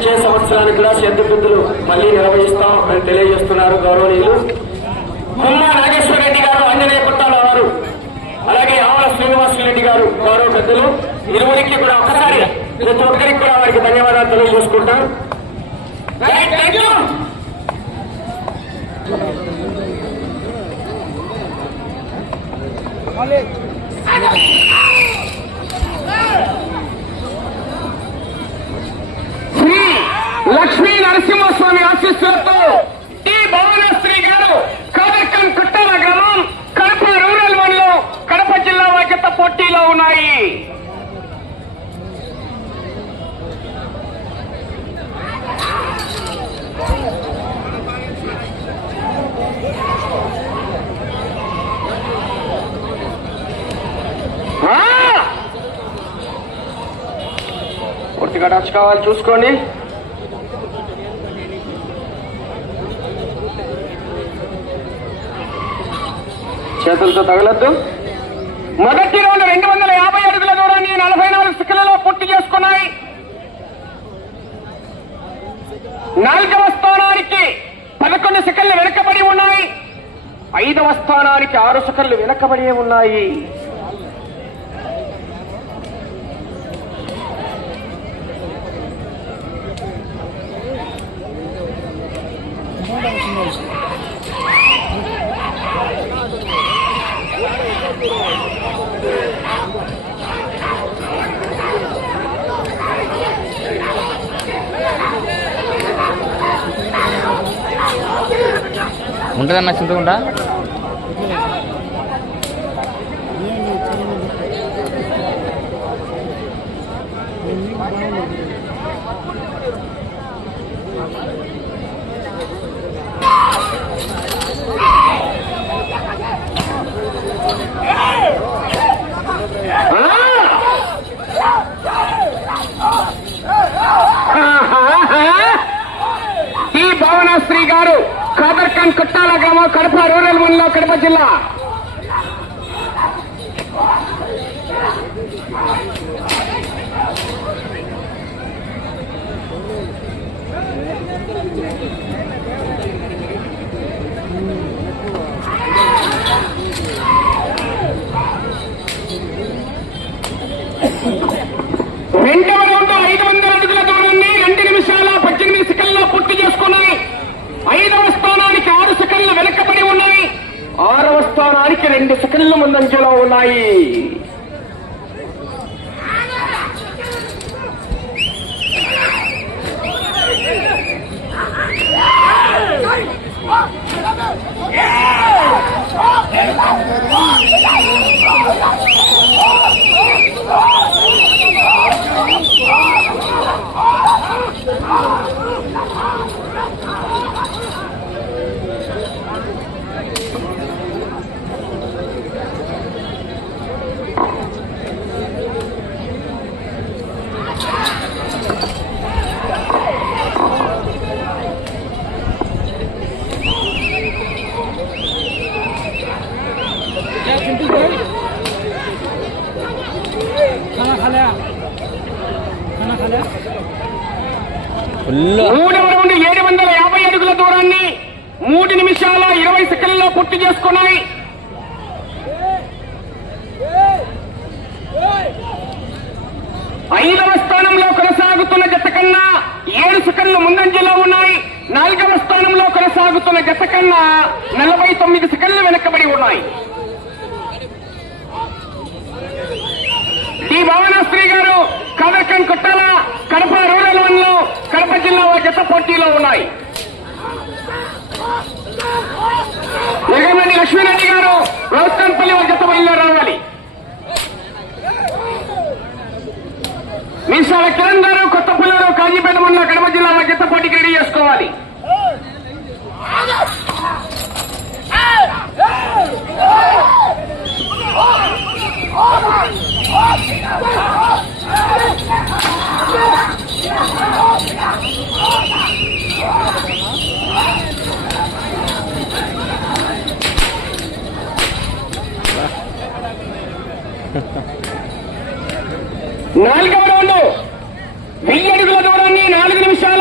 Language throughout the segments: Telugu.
వచ్చే సంవత్సరానికి కూడా సేద్యబుద్ధులు మళ్ళీ నిర్వహిస్తాం అని తెలియజేస్తున్నారు గౌరవనీయులు ముమ్మా నాగేశ్వర రెడ్డి గారు, ఆంజనేయ పుట్టాల వారు, అలాగే ఆవల శ్రీనివాసరెడ్డి గారు గౌరవ పెద్దలు. ఇరువురికి కూడా ఒకసారి ప్రతి ఒక్కరికి కూడా వారికి ధన్యవాదాలు తెలియజేసుకుంటాం. శ్రీ లక్ష్మీ నరసింహస్వామి ఆశీస్సులతో టి భువనశ్రీ గారు కాదర్కం కుట్టాల గ్రామం కడప రూరల్ వన్లో కడప జిల్లా వాక్యత పోటీలో ఉన్నాయి. పూర్తిగా టచ్ కావాలి, చూసుకోండి. చేతులతో తగలద్దు. మొదటి రౌండ్ 250 అడుగుల దూరాన్ని 44 సెకండ్లలో పూర్తి చేసుకున్నాయి. 4వ స్థానానికి 11 సెకండ్లు వెనకబడి ఉన్నాయి. 5వ స్థానానికి 6 సెకండ్లు వెనకబడి ఉన్నాయి. ఉంటుందన్న చింతకుండా టి భువనశ్రీ గారు కాదర్కం కుట్టాల గ్రామం కడప రూరల్ వన్లో కడప జిల్లా. రెండవ రౌండ్ 500 అడుగుల దూరాన్ని 2 నిమిషాల 18 సెకండ్లలో పూర్తి చేసుకున్నాయి. 5వ స్థానానికి 6 సెకండ్లు వెనకబడి ఉన్నాయి. 6వ స్థానానికి 2 సెకండ్లు ముందంజలో ఉన్నాయి. మూడవ రౌండ్ 750 అడుగుల దూరాన్ని 3 నిమిషాల 20 సెకండ్లలో పూర్తి చేసుకున్నాయి. 5వ స్థానంలో కొనసాగుతున్న జత కన్నా 7 సెకండ్లు ముందంజలో ఉన్నాయి. 4వ స్థానంలో కొనసాగుతున్న జత కన్నా 49 సెకండ్లు వెనకబడి ఉన్నాయి. టి భువనశ్రీ గారు కాదర్కం కుట్టాల కడప రూరల్ వన్లో కడప జిల్లా జత పోటీలో ఉన్నాయి. జగన్రెడ్డి లక్ష్మీరెడ్డి గారు వ్యవస్థంపల్లి జత బయలులో రావాలి. మీసాల కిరణ్ గారు కొత్తపల్లిలో కాజీపేట మండలం కడప జిల్లా జత పోటీకి రెడీ చేసుకోవాలి. నాలుగవ రౌండ్ 1000 అడుగుల దూరాన్ని 4 నిమిషాల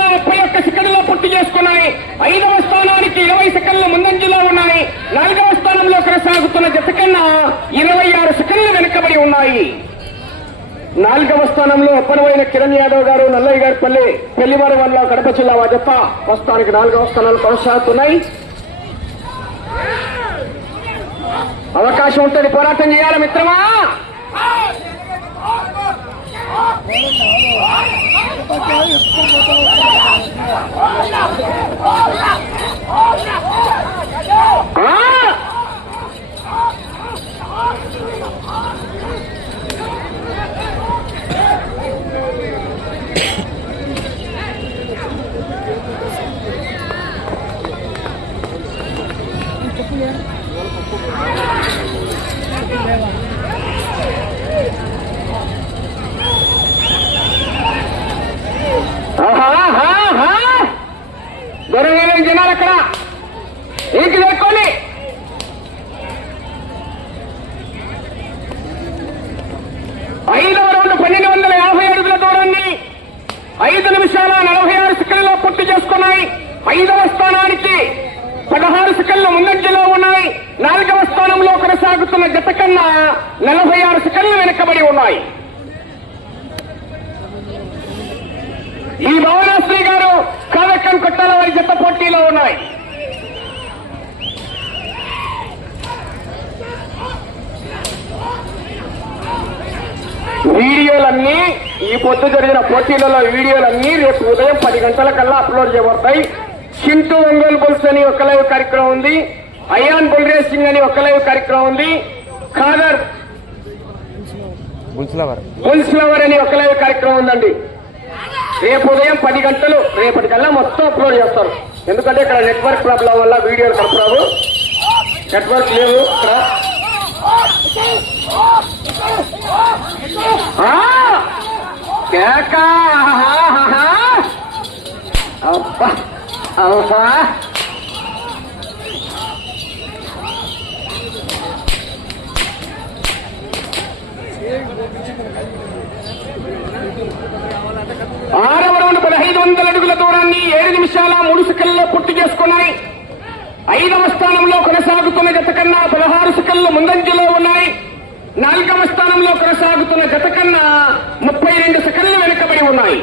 5వ స్థానానికి 20 సెకండ్ల ముందంజలో ఉన్నాయి. 4వ స్థానంలో కొనసాగుతున్న జత కన్నా 26 సెకండ్లు వెనుకబడి ఉన్నాయి. 4వ స్థానంలో అప్పనమైన కిరణ్ యాదవ్ గారు, నల్లయ్య గారి పల్లి పెళ్లివారి వల్ల కడప జిల్లా జత ప్రస్తుతానికి 4వ స్థానాలు కొనసాగుతున్నాయి. అవకాశం ఉంటుంది, పోరాటం చేయాలి మిత్రమా. దొరవేలేని జనాలు అక్కడ ఇంటి లేకొని 5వ రౌండ్ 1250 అడుగుల దూరాన్ని 5 నిమిషాల 46 సెకండ్లలో పూర్తి చేసుకున్నాయి. 5వ స్థానానికి 16 సెకండ్ల ముందంజలో ఉన్నాయి. 4వ స్థానంలో కొనసాగుతున్న జత కన్నా 46 సెకండ్లు వెనుకబడి ఉన్నాయి. ఈ భువనేశ్వరి గారు కాదక్కం కొట్టాల వారి జత పోటీలో ఉన్నాయి. వీడియోలన్నీ ఈ పొద్దు జరిగిన పోటీలలో వీడియోలన్నీ రేపు ఉదయం 10 గంటల కల్లా అప్లోడ్ చేయబడతాయి. చింటూ ఒంగోలు బుల్స్ అని ఒక లైవ్ కార్యక్రమం ఉంది. అయాన్ బుల్ రేసింగ్ అని ఒక లైవ్ కార్యక్రమం ఉంది. ఖాదర్ బుల్స్ లవర్ అని ఒక లైవ్ కార్యక్రమం ఉందండి. రేపు ఉదయం 10 గంటలు రేపటికల్లా మొత్తం అప్లోడ్ చేస్తారు. ఎందుకంటే ఇక్కడ నెట్వర్క్ ప్రాబ్లం వల్ల వీడియోలు కనపడవు, నెట్వర్క్ లేవు ఇక్కడ. అవునా 6వ రౌండ్ 1500 అడుగుల దూరాన్ని 7 నిమిషాల 3 సెకండ్లలో పూర్తి చేసుకున్నాయి. 5వ స్థానంలో కొనసాగుతున్న జత కన్నా 16 సెకండ్లు ముందంజలో ఉన్నాయి. 4వ స్థానంలో కొనసాగుతున్న జత కన్నా 32 సెకండ్లు వెనుకబడి ఉన్నాయి.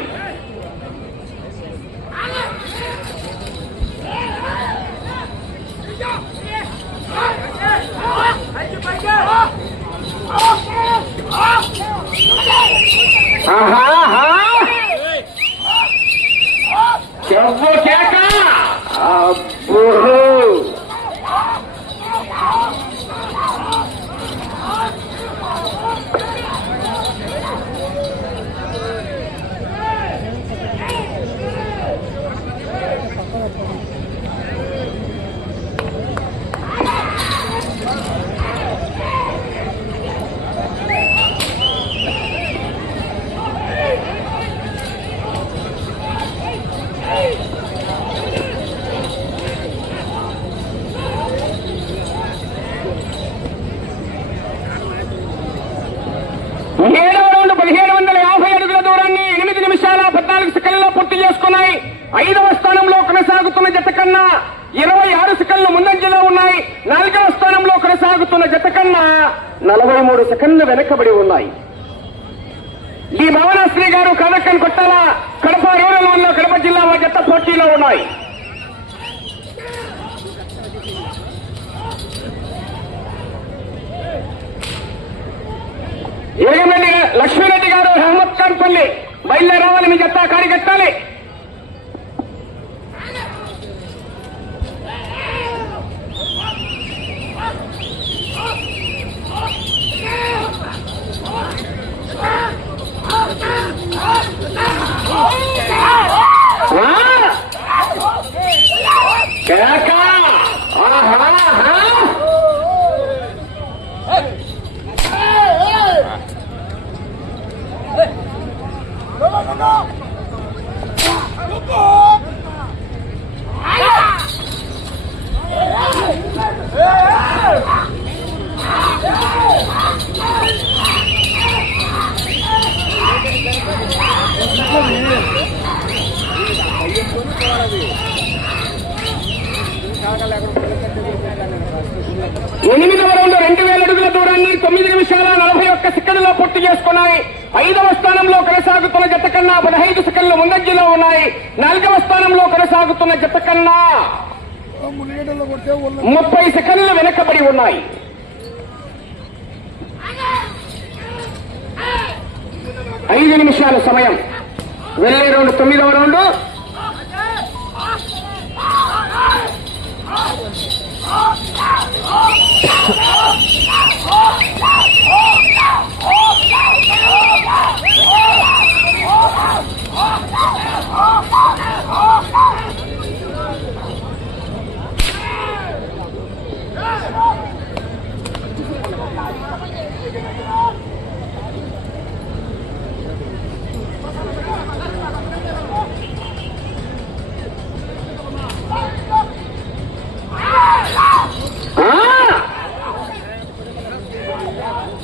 చెవ్వు కేక అబ్బో 7వ రౌండ్ 1750 అడుగుల దూరాన్ని 8 నిమిషాల 14 సెకండ్లలో పూర్తి చేసుకున్నాయి. 5వ స్థానంలో కొనసాగుతున్న జత కన్నా 26 సెకండ్లు ముందంజలో ఉన్నాయి. 4వ స్థానంలో కొనసాగుతున్న జత కన్నా 43 సెకండ్లు వెనకబడి ఉన్నాయి. ఈ భువనేశ్వరి గారు కాదక్కన్ కొట్టాల కడప రూరల్ వల్ల కడప జిల్లా జత పోటీలో ఉన్నాయి. ఏగంరెడ్డి లక్ష్మీరెడ్డి గారు అహ్మద్ ఖాన్ పల్లి బయలుదేరి రావాలి, మీ జత కాడిగట్టాలి. 8వ రౌండ్ 2000 అడుగుల దూరాన్ని 9 నిమిషాల 41 సెకండ్లలో పూర్తి చేసుకున్నాయి. 5వ స్థానంలో కొనసాగుతున్న జత కన్నా 15 సెకండ్లు ముందంజలో ఉన్నాయి. 4వ స్థానంలో కొనసాగుతున్న జత కన్నా 30 సెకండ్లు వెనకబడి ఉన్నాయి. 5 నిమిషాల సమయం. వెళ్లే రౌండ్ 9వ రౌండ్.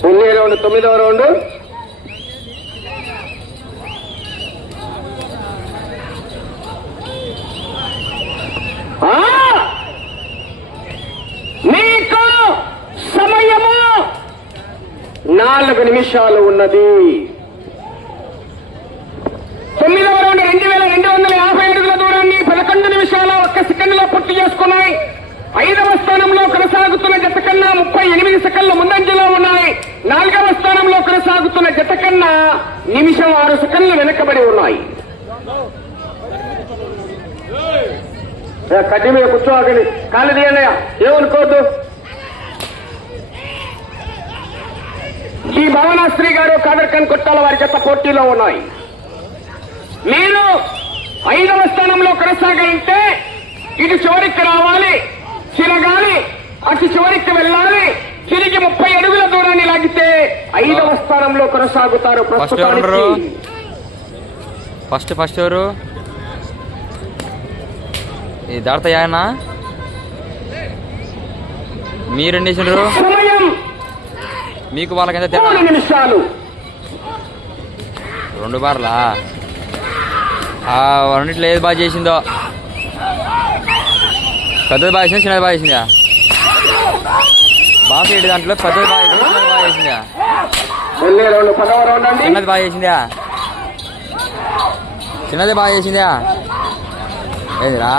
వెళ్ళే రౌండ్ 9వ రౌండ్. మీకు సమయము 4 నిమిషాలు ఉన్నది. 9వ రౌండ్ 2250 అడుగుల దూరాన్ని 11 నిమిషాల 1 సెకండ్లో పూర్తి చేసుకున్నాయి. 5వ స్థానంలో కొనసాగుతున్న జత కన్నా 38 సెకండ్ల ముందంజలో ఉన్నాయి. 4వ స్థానంలో కొనసాగుతున్న జత కన్నా నిమిషం 6 సెకండ్లు వెనకబడి ఉన్నాయి. కడ్డీ మీద కూర్చోవాలని కాళ్ళు తీయండి, ఏమనుకోవద్దు. ఈ భావనాశ్రీ గారు కాదర్కన్ కొట్టాల వారి జత పోటీలో ఉన్నాయి. మీరు 5వ స్థానంలో కొనసాగాలంటే ఇటు చివరికి రావాలి, తిరగాలి, అటు చివరికి వెళ్ళాలి. తిరిగి 30 అడుగుల దూరాన్ని లాగితే 5వ స్థానంలో కొనసాగుతారు. ఫస్ట్ ఎవరు ఈ దాడతాయన మీరెండి సమయం మీకు వాళ్ళకైతే 3 నిమిషాలు. 2 బార్లా రెండిట్లో ఏది బాగా చేసిందో? పెద్దది బాగా చేసిందా చిన్నది బాగా చేసిందా? బాగా చేయడు దాంట్లో పెద్దది బాగా చేసిందా చిన్నది బాగా చేసిందా? చిన్నది బాగా చేసిందా? చిన్నది బాగా చేసిందా? ఏదిరా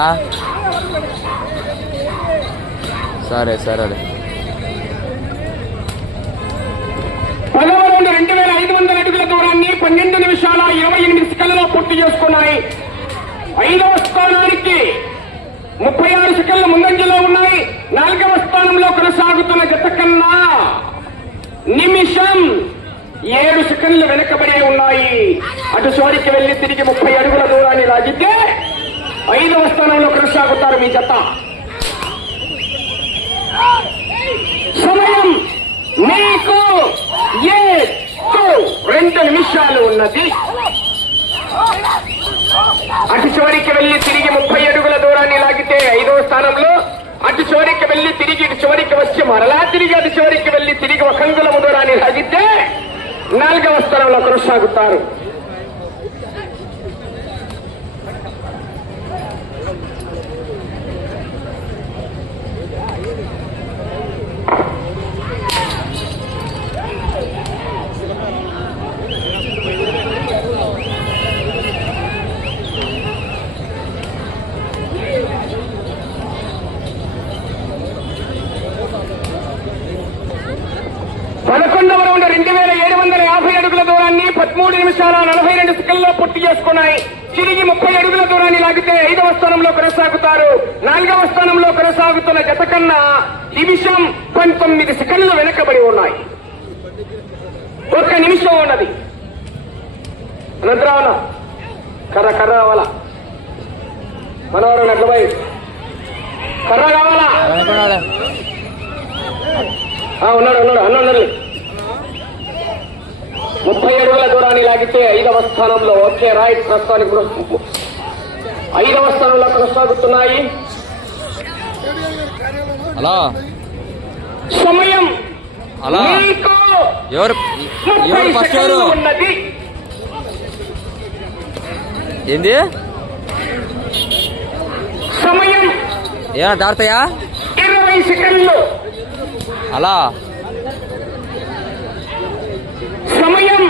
సరే సరే 10వ రౌండ్ 2500 అడుగుల దూరాన్ని 12 నిమిషాల 28 సెకండ్లలో పూర్తి చేసుకున్నాయి. 5వ స్థానానికి 36 సెకండ్ల ముందంజలో ఉన్నాయి. 4వ స్థానంలో కొనసాగుతున్న జత కన్నా నిమిషం 7 సెకండ్లు వెనకబడే ఉన్నాయి. అటు చివరికి వెళ్లి తిరిగి 30 అడుగుల దూరాన్ని లాగితే 5వ స్థానంలో కొనసాగుతారు మీ జత. సమయం మీకు 2 నిమిషాలు ఉన్నది. అటు చివరికి వెళ్లి తిరిగి 30 అడుగుల దూరాన్ని లాగితే 5వ స్థానంలో, అటు చివరికి వెళ్లి తిరిగి ఇటు చివరికి వచ్చి మరలా తిరిగి అటు చివరికి వెళ్లి తిరిగి 1 అంగుళం దూరాన్ని లాగితే 4వ స్థానంలో కొనసాగుతారు. రౌండ్ 2750 అడుగుల దూరాన్ని 13 నిమిషాల 42 సెకండ్లలో పూర్తి చేసుకున్నాయి. తిరిగి 30 అడుగుల దూరాన్ని లాగితే 5వ స్థానంలో కొనసాగుతారు. 4వ స్థానంలో కొనసాగుతున్న జత కన్నా నిమిషం 19 సెకండ్లు వెనకబడి ఉన్నాయి. 1 నిమిషం ఉన్నది. అనంతరావన కర్ర కావాలా? మనవరం నట్లబాయి కర్ర కావాలా? ఉన్నాడు అన్నాడు. 30 అడుగుల దూరాన్ని లాగితే 5వ స్థానంలో ఒకే రైట్ ప్రస్తుతానికి 5వ స్థానంలో కొనసాగుతున్నాయి. హలో సమయం అలా ఎవరు ఫస్ట్ ఎవరు ఉన్నది. ఏంది సమయం ఏమన్నా దాడతాయా 20 సెకండ్లు అలా సమయం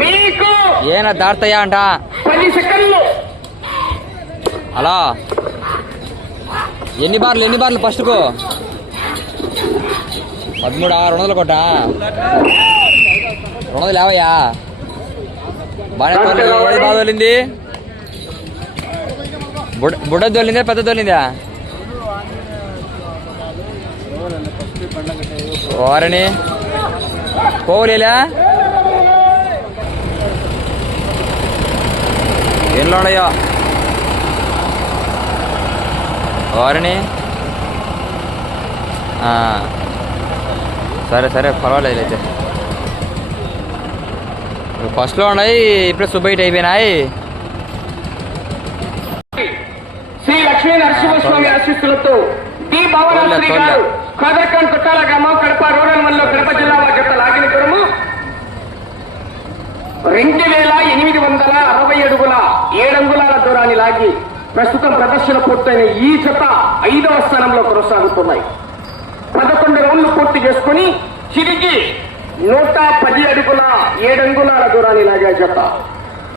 మీకు ఏమన్నా దాడతాయా అంట 10 సెకండ్లు అలా ఎన్ని బార్లు ఫస్ట్కు 13 200 కొట్టా 250 బాగా ఏది బాగా తోలింది బుడ్డ తోలిందా పెద్ద తోలిందా వారని పోలేలా ఎన్లో ఉన్నాయో వారని సరే సరే పర్వాలేదు అయితే ఫస్ట్లో ఉన్నాయి ఇప్పుడు సుబ్బైట్ అయిపోయినాయి శ్రీ లక్ష్మీ నరసింహస్వామి ఆశీస్సులతో డి భవనశ్రీ గారు ఖాదర్ఖాన్ కొట్టాల గ్రామం కడప రూరల్ మండలం కడప జిల్లా జత లాగిన దూరము 2860 అడుగుల 7 అంగుళాల దూరాన్ని లాగి ప్రస్తుతం ప్రదర్శన పూర్తయిన ఈ జత 5వ స్థానంలో కొనసాగుతున్నాయి. 11 రౌండ్లు పూర్తి చేసుకుని తిరిగి 110 అడుగుల 7 అంగుళాల దూరాన్ని లాగే జత